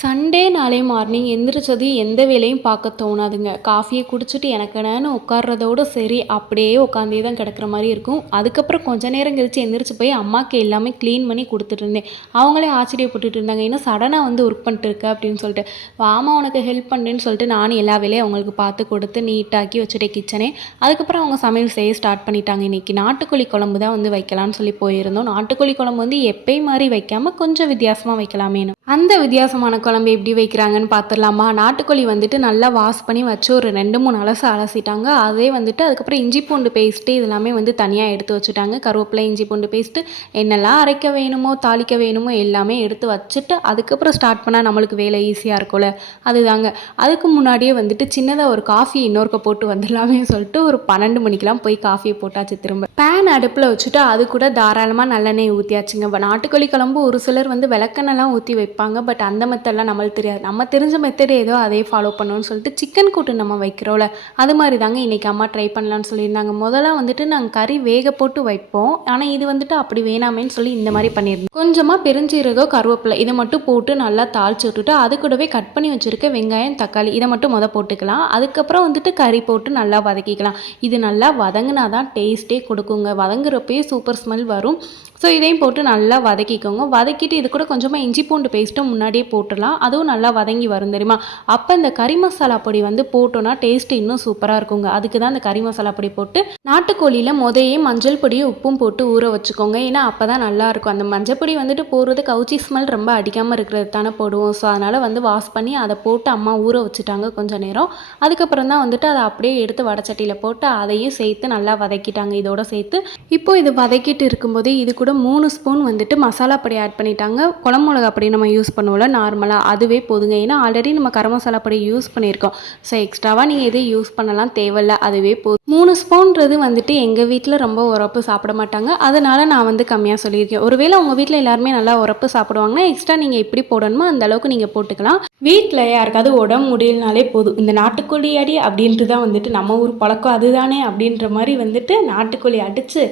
Sunday நாளே morning எந்திரிச்சது எந்த வேலையும் பார்க்க தோணாதுங்க. காஃபியை குடிச்சிட்டு எனக்கெனன்னு உட்கார்றதோட சரி, அப்படியே உட்காந்தே தான் கிடக்குற மாரி இருக்கும். அதுக்கப்புறம் கொஞ்ச நேரம் கழிச்சு எந்திரிச்சு போய் அம்மாக்கு எல்லாமே க்ளீன் பண்ணி குடுத்துட்டு இருந்தேன். அவங்களே ஆச்சரியப்பட்டுட்டு இருந்தாங்க. "என்ன சடனா வந்து ஒர்க் பண்ணிட்டு இருக்க?" அப்படின்னு சொல்லிட்டு. "வாம்மா உனக்கு ஹெல்ப் பண்ணுறேன்னு" சொல்லிட்டு நானும் எல்லா வேலையும் அவங்களுக்கு பார்த்து கொடுத்து நீட்டாக்கி வச்சுட்டேன் கிச்சனே. அதுக்கப்புறம் அவங்க சமையல் செய்ய ஸ்டார்ட் பண்ணிட்டாங்க. இன்னைக்கு நாட்டுக்கோழி குழம்பு தான் வந்து வைக்கலான்னு சொல்லி போயிருந்தோம். நாட்டுக்கோழி குழம்பு வந்து எப்பயும் மாரி வைக்காம கொஞ்சம் வித்தியாசமா வைக்கலாமேன்னு. அந்த வித்தியாசமான குழம்பு எப்படி வைக்கிறாங்கன்னு பார்த்துடலாமா? நாட்டுக்கோழி வந்துட்டு நல்லா வாஷ் பண்ணி வச்சு ஒரு 2, 3 அலசு அலசிட்டாங்க. அதே வந்துட்டு அதுக்கப்புறம் இஞ்சி பூண்டு பேஸ்ட்டு இதெல்லாமே வந்து தனியாக எடுத்து வச்சுட்டாங்க. கருவேப்பிலை, இஞ்சி பூண்டு பேஸ்ட்டு என்னெல்லாம் அரைக்க வேணுமோ, தாளிக்க வேணுமோ எல்லாமே எடுத்து வச்சுட்டு, அதுக்கப்புறம் ஸ்டார்ட் பண்ணால் நம்மளுக்கு வேலை ஈஸியாக இருக்கும்ல. அதுதாங்க. அதுக்கு முன்னாடியே வந்துட்டு சின்னதாக ஒரு காஃபி இன்னொருக்க போட்டு வந்துடலாமே சொல்லிட்டு ஒரு 12 மணிக்கெலாம் போய் காஃபியை போட்டாச்சு திரும்ப. பேன் அடுப்பில் வச்சுட்டு அது கூட தாராளமாக நல்லெண்ணெய் ஊற்றியாச்சுங்க. நாட்டுக்கோழி குழம்பு ஒரு சிலர் வந்து விளக்கெண்ணெய்லாம் ஊற்றி வைப்பாங்க. பட் அந்த மெத்தட்லாம் நம்மளுக்கு தெரியாது. நம்ம தெரிஞ்ச மெத்தட் ஏதோ அதே ஃபாலோ பண்ணணும்னு சொல்லிட்டு சிக்கன் கூட்டு நம்ம வைக்கிறோம்ல, அது மாதிரி தாங்க இன்றைக்கி அம்மா ட்ரை பண்ணலான்னு சொல்லியிருந்தாங்க. முதல்ல வந்துட்டு நாங்கள் கறி வேக போட்டு வைப்போம். ஆனால் இது வந்துட்டு அப்படி வேணாமேன்னு சொல்லி இந்த மாதிரி பண்ணியிருந்தோம். கொஞ்சமாக பெருஞ்சீரகம், கருவேப்பிலை இதை மட்டும் போட்டு நல்லா தாளிச்சு விட்டுட்டு அது கூடவே கட் பண்ணி வச்சுருக்க வெங்காயம், தக்காளி இதை மட்டும் போட்டுக்கலாம். அதுக்கப்புறம் வந்துட்டு கறி போட்டு நல்லா வதக்கிக்கலாம். இது நல்லா வதங்கினா தான் டேஸ்ட்டே கொடுக்குங்க. வதங்குறப்பயே சூப்பர் ஸ்மெல் வரும். ஸோ இதையும் போட்டு நல்லா வதக்கிக்கோங்க. வதக்கிட்டு இது கூட கொஞ்சமாக இஞ்சி பூண்டு பேஸ்ட்டும் முன்னாடியே போட்டுடலாம். அதுவும் நல்லா வதங்கி வரும் தெரியுமா? அப்போ இந்த கறி மசாலா பொடி வந்து போட்டோன்னா டேஸ்ட்டு இன்னும் சூப்பராக இருக்குங்க. அதுக்கு தான் இந்த கறி மசாலா பொடி போட்டு நாட்டுக்கோழியில் முதையே மஞ்சள் பொடியும் உப்பும் போட்டு ஊற வச்சுக்கோங்க. ஏன்னா அப்போ தான் நல்லாயிருக்கும். அந்த மஞ்சள் பொடி வந்துட்டு போடுறது கவுச்சி ஸ்மெல் ரொம்ப அடிக்காமல் இருக்கிறது தானே போடுவோம். ஸோ அதனால் வந்து வாஷ் பண்ணி அதை போட்டு அம்மா ஊற வச்சுட்டாங்க கொஞ்சம் நேரம். அதுக்கப்புறம் தான் வந்துட்டு அதை அப்படியே எடுத்து வடச்சட்டியில் போட்டு அதையும் சேர்த்து நல்லா வதக்கிட்டாங்க இதோட சேர்த்து. இப்போ இது வதக்கிட்டு இருக்கும்போது இது கூட 3 ஸ்பூன் வந்துட்டு மசாலா பொடி ஆட் பண்ணிட்டாங்க. குழம்பு மிளகா பொடி நம்ம யூஸ் பண்ணுவோம்ல நார்மலாக, அதுவே போதுங்க. ஏன்னா ஆல்ரெடி நம்ம கரம் மசாலா பொடி யூஸ் பண்ணியிருக்கோம். ஸோ எக்ஸ்ட்ராவாக நீங்கள் எதுவும் யூஸ் பண்ணலாம் தேவையில்ல, அதுவே போதும். 3 ஸ்பூன்றது வந்துட்டு எங்கள் வீட்டில் ரொம்ப உரப்பு சாப்பிட மாட்டாங்க. அதனால் நான் வந்து கம்மியாக சொல்லியிருக்கேன். ஒருவேளை உங்கள் வீட்டில் எல்லாருமே நல்லா உரப்பு சாப்பிடுவாங்கன்னா எக்ஸ்ட்ரா நீங்கள் எப்படி போடணுமோ அந்த அளவுக்கு நீங்கள் போட்டுக்கலாம். வீட்டில் யாருக்காவது உடம்பு முடியலனாலே போதும், இந்த நாட்டுக்கோழி அடி அப்படின்ட்டு தான் வந்துட்டு நம்ம ஊர் பழக்கம் அதுதானே அப்படின்ற மாதிரி வந்துட்டு நாட்டுக்கோழி அடித்து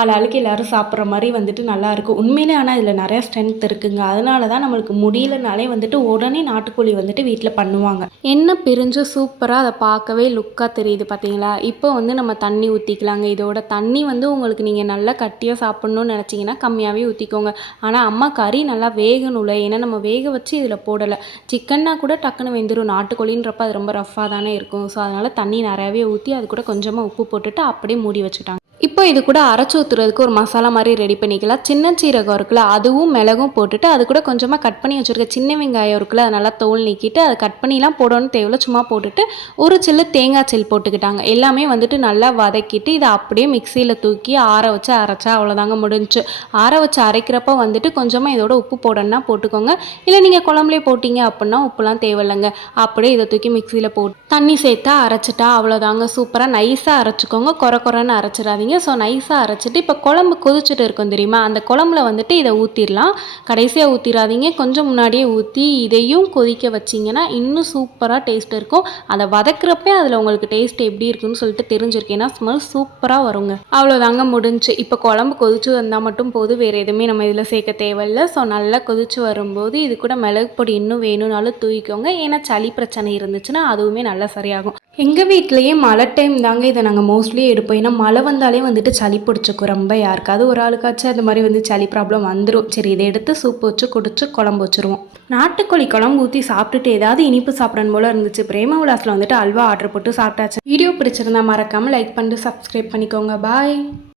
ஆளுக்கு எல்லோரும் சாப்பிட்ற மாதிரி வந்துட்டு நல்லாயிருக்கும் உண்மையிலே. ஆனால் இதில் நிறையா ஸ்ட்ரென்த் இருக்குங்க. அதனால தான் நம்மளுக்கு முடியலனாலே வந்துட்டு உடனே நாட்டுக்கோழி வந்துட்டு வீட்டில் பண்ணுவாங்க. எண்ணெய் பிரிஞ்சு சூப்பராக அதை பார்க்கவே லுக்காக தெரியுது பார்த்தீங்களா? இப்போ வந்து நம்ம தண்ணி ஊற்றிக்கலாங்க. இதோட தண்ணி வந்து உங்களுக்கு நீங்கள் நல்லா கட்டியாக சாப்பிட்ணுன்னு நினச்சிங்கன்னா கம்மியாகவே ஊற்றிக்கோங்க. ஆனால் அம்மா கறி நல்லா வேகணும்ல, ஏன்னா நம்ம வேக வச்சு இதில் போடலை. சிக்கன்னா கூட டக்குன்னு வெந்துடும். நாட்டுக்கோழின்றப்ப அது ரொம்ப ரஃப்பாக தானே இருக்கும். ஸோ அதனால் தண்ணி நிறையாவே ஊற்றி அது கூட கொஞ்சமாக உப்பு போட்டுட்டு அப்படியே மூடி வச்சுட்டாங்க. இப்போ இது கூட அரைச்சி ஊற்றுறதுக்கு ஒரு மசாலா மாதிரி ரெடி பண்ணிக்கலாம். சின்ன சீரகம் இருக்குல்ல, அதுவும் மிளகும் போட்டுட்டு அது கூட கொஞ்சமாக கட் பண்ணி வச்சுருக்க சின்ன வெங்காயம் இருக்குல்ல, அது நல்லா தோல் நீக்கிட்டு அதை கட் பண்ணிலாம் போடணும்னு தேவையில்ல, சும்மா போட்டுட்டு ஒரு சில்லு தேங்காய் சில் போட்டுக்கிட்டாங்க. எல்லாமே வந்துட்டு நல்லா வதக்கிட்டு இதை அப்படியே மிக்சியில் தூக்கி ஆற வச்சு அரைச்சா அவ்வளோதாங்க முடிஞ்சு. ஆற வச்சு அரைக்கிறப்ப வந்துட்டு கொஞ்சமாக இதோட உப்பு போடணும்னா போட்டுக்கோங்க. இல்லை நீங்கள் குழம்புலே போட்டிங்க அப்படின்னா உப்புலாம் தேவையில்லைங்க. அப்படியே இதை தூக்கி மிக்சியில் போட்டு தண்ணி சேர்த்தா அரைச்சிட்டா அவ்வளோதாங்க. சூப்பராக நைஸாக அரைச்சிக்கோங்க, குறைன்னு அரைச்சிடாதீங்க. ஸோ நைஸாக அரைச்சிட்டு இப்போ குழம்பு கொதிச்சுட்டு இருக்கும் தெரியுமா, அந்த குழம்புல வந்துட்டு இதை ஊற்றிடலாம். கடைசியாக ஊற்றிடாதீங்க, கொஞ்சம் முன்னாடியே ஊற்றி இதையும் கொதிக்க வச்சிங்கன்னா இன்னும் சூப்பராக டேஸ்ட் இருக்கும். அதை வதக்குறப்பே அதில் உங்களுக்கு டேஸ்ட் எப்படி இருக்குன்னு சொல்லிட்டு தெரிஞ்சிருக்கு. ஏன்னா ஸ்மெல் சூப்பராக வருங்க. அவ்வளோதாங்க முடிஞ்சு. இப்போ குழம்பு கொதிச்சு வந்தால் மட்டும் போதும், வேறு எதுவுமே நம்ம இதில் சேர்க்க தேவையில்லை. ஸோ நல்லா கொதிச்சு வரும்போது இது கூட மிளகு பொடி இன்னும் வேணும்னாலும் தூக்கிக்கோங்க. ஏன்னா சளி பிரச்சனை இருந்துச்சுன்னா அதுவுமே நல்லா சரியாகும். எங்கள் வீட்லேயே மழை டைம் தாங்க இதை நாங்கள் மோஸ்ட்லி எடுப்போம். ஏன்னா மழை வந்தாலே வந்துட்டு சளி பிடிச்சிக்கும் ரொம்ப. யாருக்காவது ஒரு ஆளுக்காச்சும் அது மாதிரி வந்து சளி ப்ராப்ளம் வந்துடும். சரி, இதை எடுத்து சூப் வச்சு குடிச்சு குழம்பு வச்சுருவோம். நாட்டுக்கோழி குழம்பு ஊற்றி சாப்பிட்டுட்டு ஏதாவது இனிப்பு சாப்பிடணும் போல இருந்துச்சு. பிரேம விலாஸில் வந்துட்டு அல்வா ஆர்டர் போட்டு சாப்பிட்டாச்சு. வீடியோ பிடிச்சிருந்தா மறக்காமல் லைக் பண்ணிட்டு சப்ஸ்கிரைப் பண்ணிக்கோங்க. பாய்.